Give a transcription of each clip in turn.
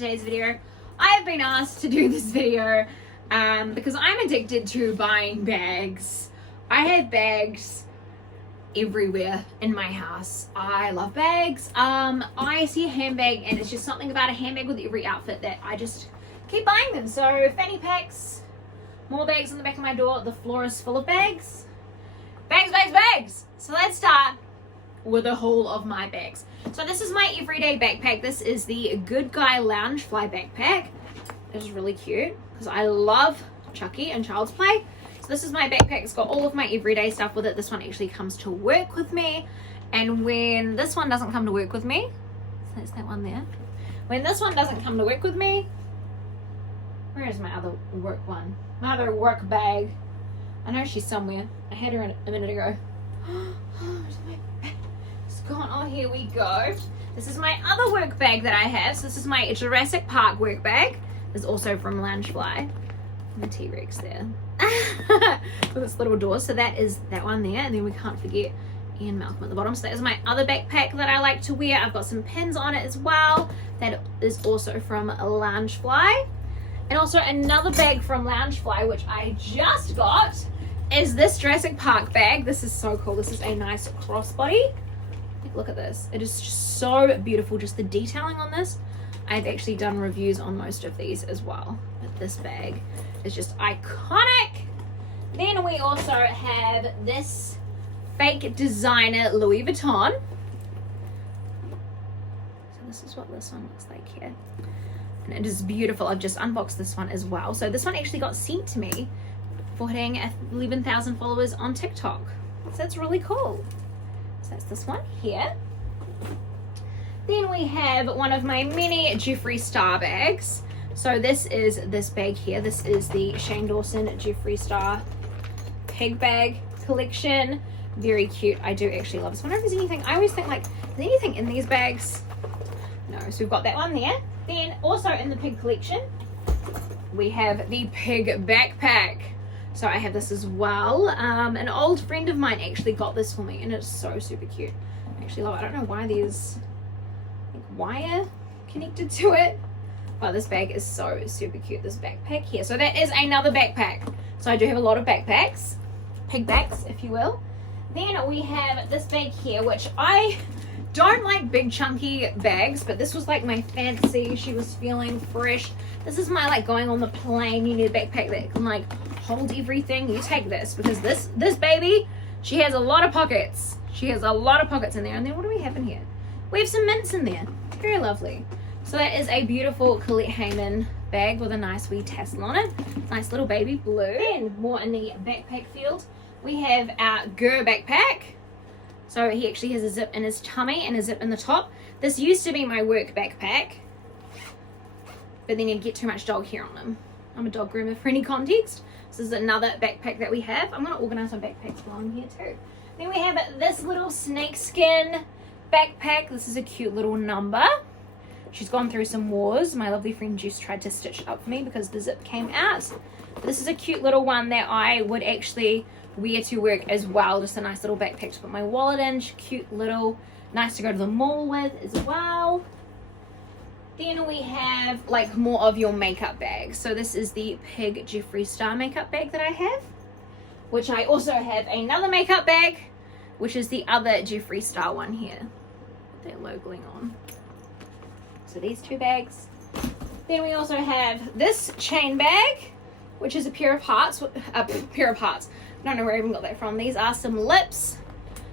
today's video. I have been asked to do this video because I'm addicted to buying bags. I have bags everywhere in my house. I love bags. I see a handbag and it's just something about a handbag with every outfit that I just keep buying them. So fanny packs, more bags on the back of my door. The floor is full of bags. Bags, bags, bags. So let's start with a haul of my bags. So this is my everyday backpack. This is the Good Guy Loungefly backpack. It's really cute because I love Chucky and Child's Play. So this is my backpack. It's got all of my everyday stuff with it. This one actually comes to work with me. And when this one doesn't come to work with me, so that's that one there. When this one doesn't come to work with me, where is my other work one? My other work bag. I know she's somewhere. I had her a minute ago. It's gone. Oh, here we go. This is my other work bag that I have. So this is my Jurassic Park work bag. It's also from Loungefly. And the T-Rex there. With its little door. So that is that one there. And then we can't forget Ian Malcolm at the bottom. So that is my other backpack that I like to wear. I've got some pins on it as well. That is also from Loungefly. And also another bag from Loungefly, which I just got, is this Jurassic Park bag. This is so cool. This is a nice crossbody. Look at this. It is just so beautiful. Just the detailing on this. I've actually done reviews on most of these as well. But this bag is just iconic. Then we also have this fake designer Louis Vuitton. So this is what this one looks like here. And it is beautiful. I've just unboxed this one as well. So this one actually got sent to me for hitting 11,000 followers on TikTok. So that's really cool. So that's this one here. Then we have one of my mini Jeffree Star bags. So this is this bag here. This is the Shane Dawson Jeffree Star pig bag collection. Very cute. I do actually love this. I wonder if there's anything. I always think like, is there anything in these bags? No. So we've got that one there. Then also in the pig collection, we have the pig backpack. So I have this as well. An old friend of mine actually got this for me and it's so super cute. I actually love it. I don't know why there's like wire connected to it, but this bag is so super cute. This backpack here. So that is another backpack. So I do have a lot of backpacks, pig backs if you will. Then we have this bag here, which I don't like big chunky bags, but this was like my fancy. She was feeling fresh. This is my like going on the plane. You need a backpack that can like hold everything. You take this because this baby, she has a lot of pockets. She has a lot of pockets in there. And then what do we have in here? We have some mints in there. Very lovely. So that is a beautiful Colette Hayman bag with a nice wee tassel on it. Nice little baby blue. And more in the backpack field, we have our Gur backpack. So he actually has a zip in his tummy and a zip in the top. This used to be my work backpack, but then you'd get too much dog hair on him. I'm a dog groomer for any context. This is another backpack that we have. I'm going to organize my backpacks while I'm here too. Then we have this little snakeskin backpack. This is a cute little number. She's gone through some wars. My lovely friend Juice tried to stitch it up for me because the zip came out. But this is a cute little one that I would actually wear to work as well. Just a nice little backpack to put my wallet in. Cute little, nice to go to the mall with as well. Then we have like more of your makeup bags. So this is the Pig Jeffree Star makeup bag that I have, which I also have another makeup bag, which is the other Jeffree Star one here. They're logoing on. So these two bags. Then we also have this chain bag, which is a pair of hearts. I don't know where I even got that from. These are some lips.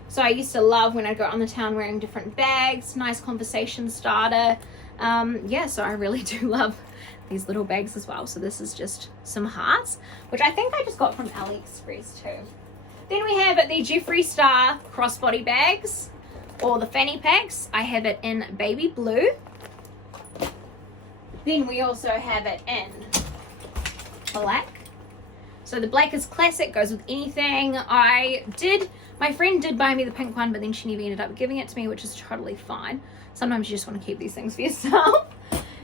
So I used to love when I'd go on the town wearing different bags. Nice conversation starter. Yeah, so I really do love these little bags as well. So this is just some hearts, which I think I just got from AliExpress too. Then we have the Jeffree Star crossbody bags or the fanny packs. I have it in baby blue. Then we also have it in black. So the black is classic, goes with anything. My friend did buy me the pink one, but then she never ended up giving it to me, which is totally fine. Sometimes you just want to keep these things for yourself.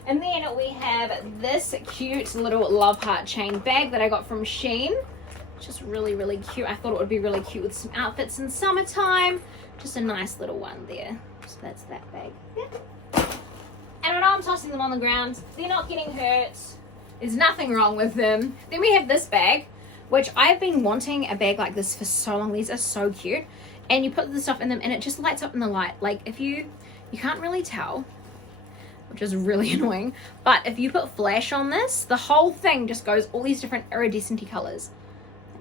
And then we have this cute little love heart chain bag that I got from Shein. Just really, really cute. I thought it would be really cute with some outfits in summertime. Just a nice little one there. So that's that bag. Yeah. And on know I'm tossing them on the ground. They're not getting hurt. There's nothing wrong with them. Then we have this bag, which I've been wanting a bag like this for so long. These are so cute. And you put the stuff in them and it just lights up in the light. Like if you can't really tell, which is really annoying, but if you put flash on this, the whole thing just goes all these different iridescent colors.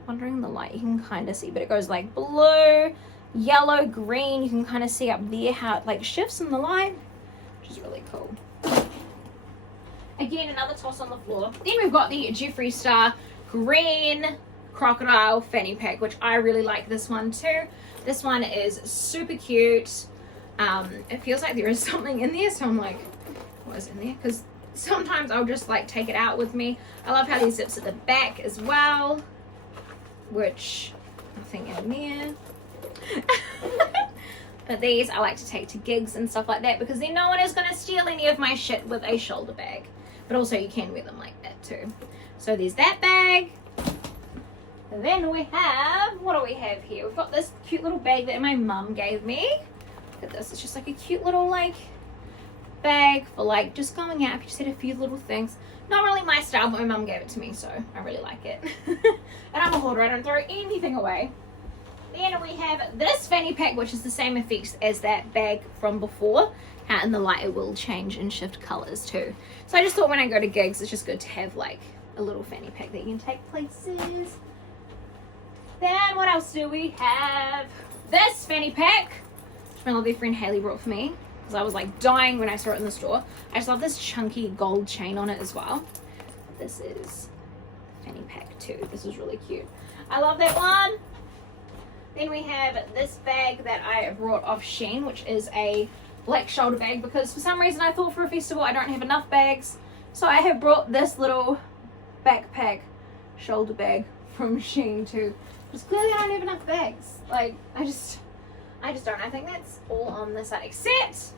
Wondering in the light, you can kind of see, but it goes like blue, yellow, green. You can kind of see up there how it like shifts in the light, which is really cool. Again, another toss on the floor. Then we've got the Jeffree Star green crocodile fanny pack, which I really like this one too. This one is super cute. It feels like there is something in there, so I'm like, what is in there? Because sometimes I'll just like take it out with me. I love how these zips at the back as well, which nothing in there. But these I like to take to gigs and stuff like that because then no one is going to steal any of my shit with a shoulder bag. But also you can wear them like that too. So there's that bag. And then we have, what do we have here? We've got this cute little bag that my mum gave me. Look at this, it's just like a cute little like bag for like just going out if you just had a few little things. Not really my style, but my mum gave it to me, so I really like it. And I'm a hoarder, I don't throw anything away. Then we have this fanny pack, which is the same effects as that bag from before. In the light it will change and shift colors too. So I just thought when I go to gigs, it's just good to have like a little fanny pack that you can take places. Then what else do we have? This fanny pack, which my lovely friend Haley brought for me, because I was like dying when I saw it in the store. I just love this chunky gold chain on it as well. This is the fanny pack too. This is really cute. I love that one. Then we have this bag that I brought off Shein, which is a black shoulder bag, because for some reason I thought for a festival I don't have enough bags. So I have brought this little backpack shoulder bag from Shein too. Because clearly I don't have enough bags. Like, I just don't. I think that's all on this side, except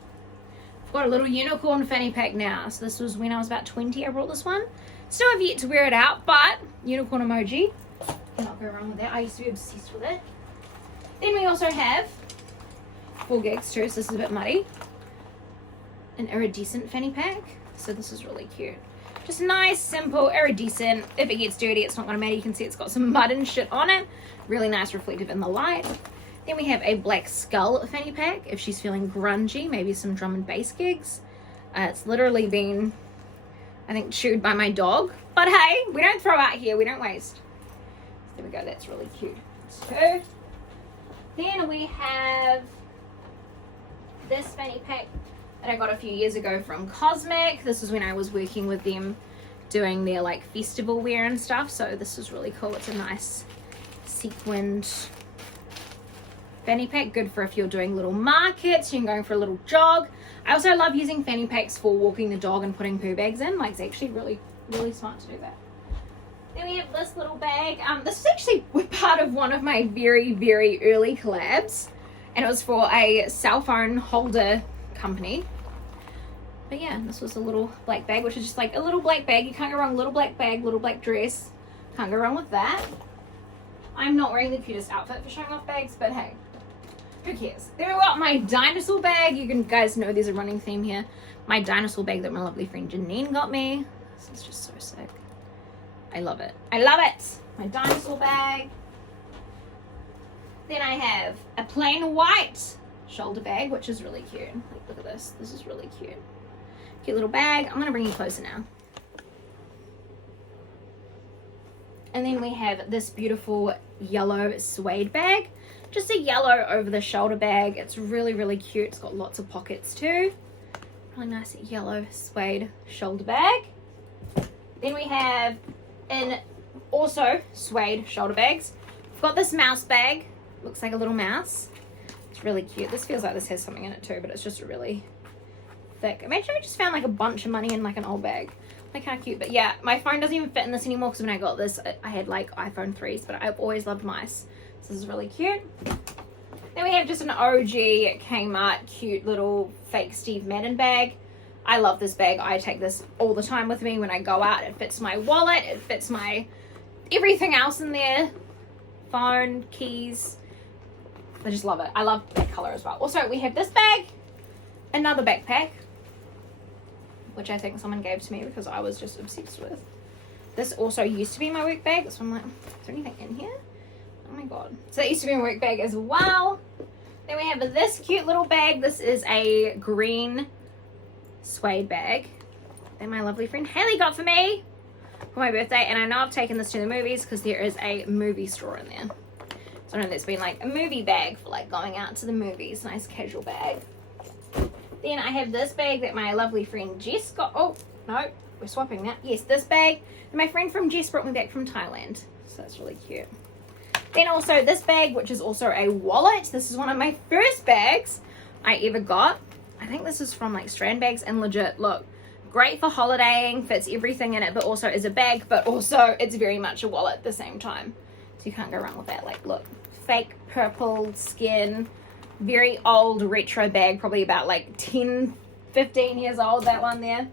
I've got a little unicorn fanny pack now. So this was when I was about 20, I brought this one. Still have yet to wear it out, but unicorn emoji. Cannot go wrong with that. I used to be obsessed with it. Then we also have, for gigs too, so this is a bit muddy, an iridescent fanny pack. So this is really cute. Just nice, simple, iridescent. If it gets dirty, it's not going to matter. You can see it's got some mud and shit on it. Really nice, reflective in the light. Then we have a black skull fanny pack. If she's feeling grungy, maybe some drum and bass gigs. It's literally been, I think, chewed by my dog. But hey, we don't throw out here. We don't waste. There we go. That's really cute too. Then we have this fanny pack that I got a few years ago from Cosmic. This was when I was working with them doing their like festival wear and stuff. So this is really cool. It's a nice sequined fanny pack. Good for if you're doing little markets, you're going for a little jog. I also love using fanny packs for walking the dog and putting poo bags in. Like, it's actually really, really smart to do that. Then we have this little bag. This is actually part of one of my very, very early collabs. And it was for a cell phone holder company. But yeah, this was a little black bag, which is just like a little black bag. You can't go wrong. Little black bag, little black dress. Can't go wrong with that. I'm not wearing the cutest outfit for showing off bags, but hey, who cares? Then we got my dinosaur bag. You guys know there's a running theme here. My dinosaur bag that my lovely friend Janine got me. This is just so sick. I love it. I love it. My dinosaur bag. Then I have a plain white shoulder bag, which is really cute. Like, look at this. This is really cute. Cute little bag. I'm going to bring you closer now. And then we have this beautiful yellow suede bag. Just a yellow over the shoulder bag. It's really, really cute. It's got lots of pockets too. Really nice yellow suede shoulder bag. Then we have in also suede shoulder bags. We've got this mouse bag. Looks like a little mouse. It's really cute. This feels like this has something in it too, but it's just really thick. Imagine if I just found like a bunch of money in like an old bag. Like, how cute. But yeah, my phone doesn't even fit in this anymore because when I got this, I had like iPhone 3s, but I've always loved mice. So this is really cute. Then we have just an OG Kmart cute little fake Steve Madden bag. I love this bag. I take this all the time with me when I go out. It fits my wallet. It fits my everything else in there. Phone, keys. I just love it. I love that color as well. Also, we have this bag. Another backpack. which I think someone gave to me because I was just obsessed with. This also used to be my work bag, so I'm like, is there anything in here? Oh my god. So that used to be my work bag as well. Then we have this cute little bag. This is a green suede bag that my lovely friend Haley got for me for my birthday, and I know I've taken this to the movies because there is a movie straw in there. So I know that's been like a movie bag for like going out to the movies. Nice casual bag. Then I have this bag that my lovely friend Jess got. Oh, no, we're swapping that. Yes, this bag that my friend from Jess brought me back from Thailand. So that's really cute. Then also this bag, which is also a wallet. This is one of my first bags I ever got. I think this is from like Strand Bags, and legit, look, great for holidaying, fits everything in it, but also is a bag, but also it's very much a wallet at the same time. So you can't go wrong with that. Like, look, fake purple skin, very old retro bag, probably about like 10, 15 years old, that one there.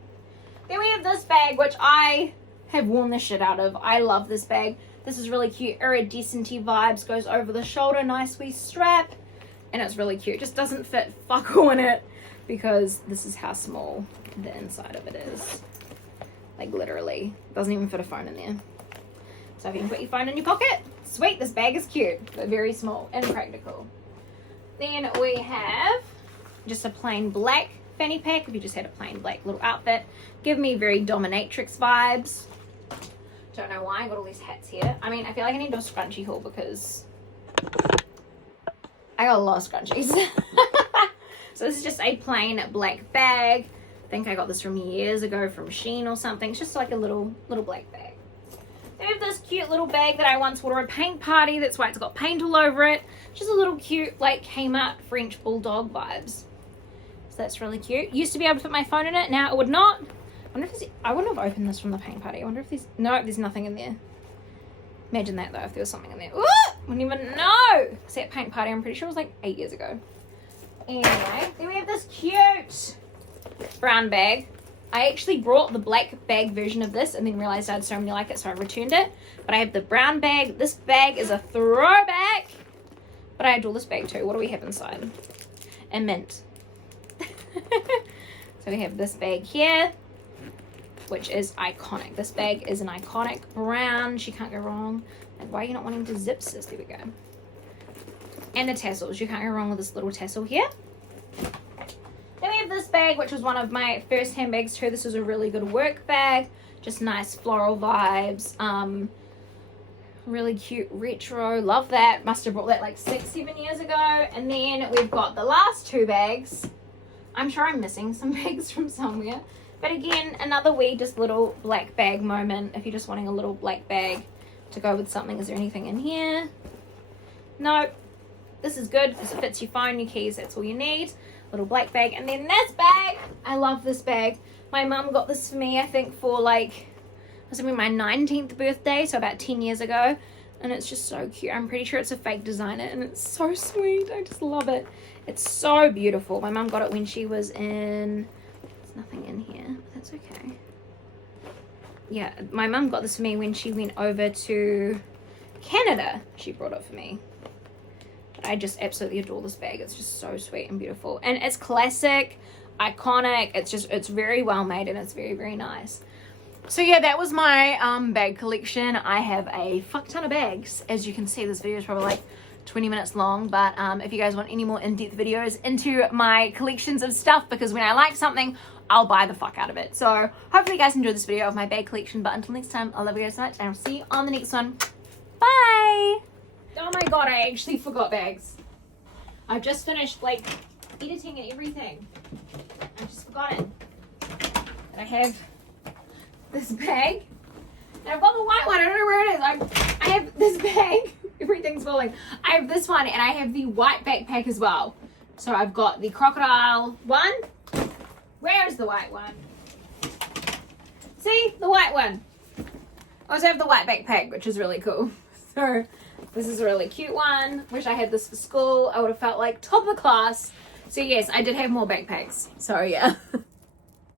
Then we have this bag, which I have worn the shit out of. I love this bag. This is really cute, iridescent-y vibes, goes over the shoulder, nice wee strap, and it's really cute. Just doesn't fit fuck all in it because this is how small the inside of it is. Like literally, doesn't even fit a phone in there. So if you can put your phone in your pocket, sweet, this bag is cute, but very small and practical. Then we have just a plain black fanny pack. If you just had a plain black little outfit, give me very dominatrix vibes. Don't know why I got all these hats here. I mean, I feel like I need to do a scrunchie haul because I got a lot of scrunchies. So this is just a plain black bag. I think I got this from years ago from Shein or something. It's just like a little black bag. They have this cute little bag that I once wore to a paint party. That's why it's got paint all over it. Just a little cute, like, Kmart French bulldog vibes. So that's really cute. Used to be able to put my phone in it. Now it would not. I wouldn't have opened this from the paint party. I wonder if there's... No, there's nothing in there. Imagine that, though, if there was something in there. Ooh! Wouldn't even know! See, at paint party, I'm pretty sure it was like 8 years ago. Anyway, then we have this cute brown bag. I actually brought the black bag version of this and then realized I had so many like it, so I returned it. But I have the brown bag. This bag is a throwback. But I adore this bag too. What do we have inside? A mint. So we have this bag here, which is iconic. This bag is an iconic brown. She can't go wrong. And why are you not wanting to zip, sis? There we go. And the tassels. You can't go wrong with this little tassel here. Then we have this bag, which was one of my first handbags too. This is a really good work bag. Just nice floral vibes. Really cute retro. Love that. Must have brought that like 6-7 years ago. And then we've got the last two bags. I'm sure I'm missing some bags from somewhere. But again, another wee just little black bag moment. If you're just wanting a little black bag to go with something. Is there anything in here? Nope. This is good because it fits your phone, your keys. That's all you need. Little black bag. And then this bag. I love this bag. My mum got this for me, I think, for like... This will be my 19th birthday, so about 10 years ago. And it's just so cute. I'm pretty sure it's a fake designer, and it's so sweet. I just love it. It's so beautiful. My mum got it when she was in... There's nothing in here, but that's okay. Yeah, my mum got this for me when she went over to Canada. She brought it for me. I just absolutely adore this bag. It's just so sweet and beautiful. And it's classic, iconic. It's very well made, and it's very, very nice. So yeah, that was my bag collection. I have a fuck ton of bags. As you can see, this video is probably like 20 minutes long, but if you guys want any more in-depth videos into my collections of stuff, because when I like something, I'll buy the fuck out of it. So hopefully you guys enjoyed this video of my bag collection, but until next time, I love you guys so much, and I'll see you on the next one. Bye! Oh my god, I actually forgot bags. I've just finished like editing and everything. I just forgot it. But I have this bag. And I've got the white one. I don't know where it is. I have this bag. Everything's falling. I have this one, and I have the white backpack as well. So I've got the crocodile one. Where is the white one? See? The white one. I also have the white backpack, which is really cool. So this is a really cute one. Wish I had this for school. I would have felt like top of the class. So yes, I did have more backpacks. So yeah.